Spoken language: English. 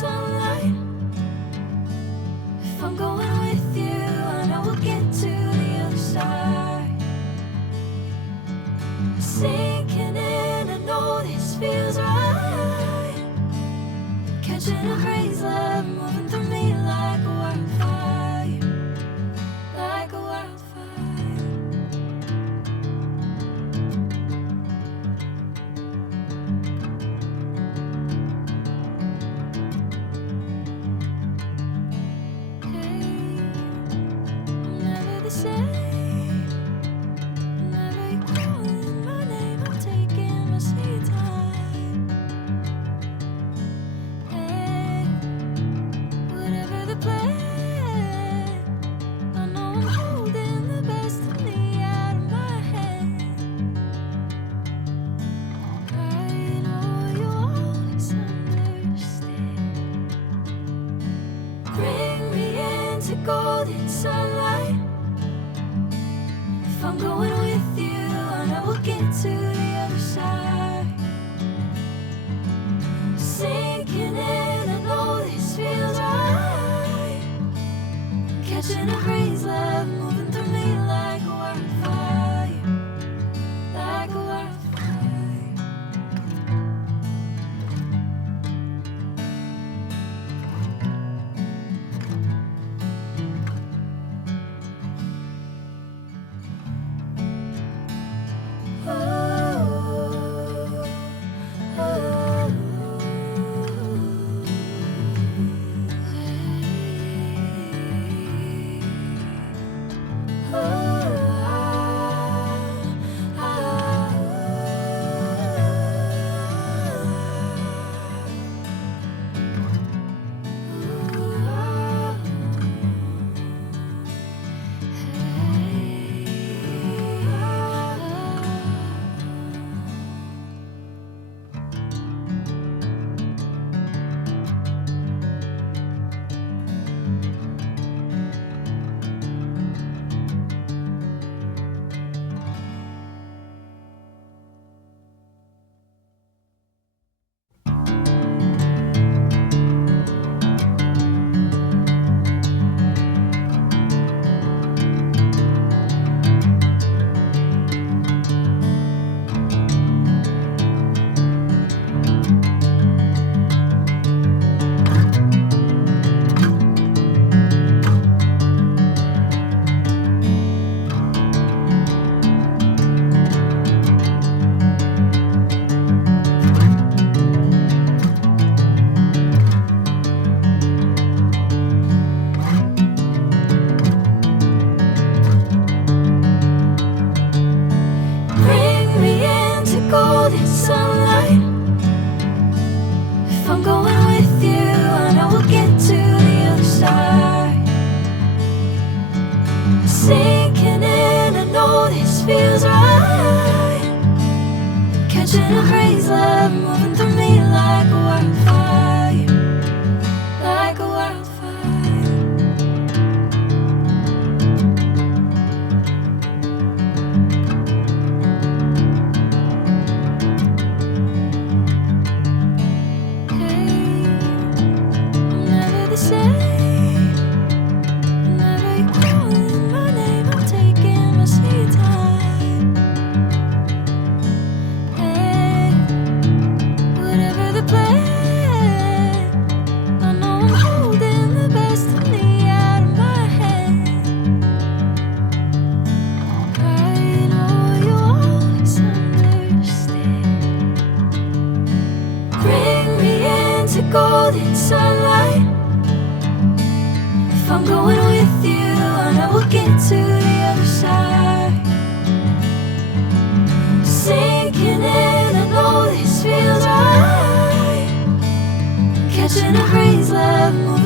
sunlight. If I'm going with you, I know we'll get to the other side. Sinking in, I know this feels right. Catching a crazy love moving through me like a wildfire, like a wildfire. Golden sunlight. If I'm going with you, I know we'll get to the other side. Sinking in, I know this feels right. Catching a crazy love moving through me like a wildfire, like a wildfire. Golden sunlight. If I'm going with you, I know we'll get to the other side. Sinking in, I know this feels right. Catching a crazy love moving through me like a wildfire, like a wildfire. Golden sunlight. If I'm going with you, I know we'll get to the other side. Sinking in, I know this feels right. Catching a crazy love.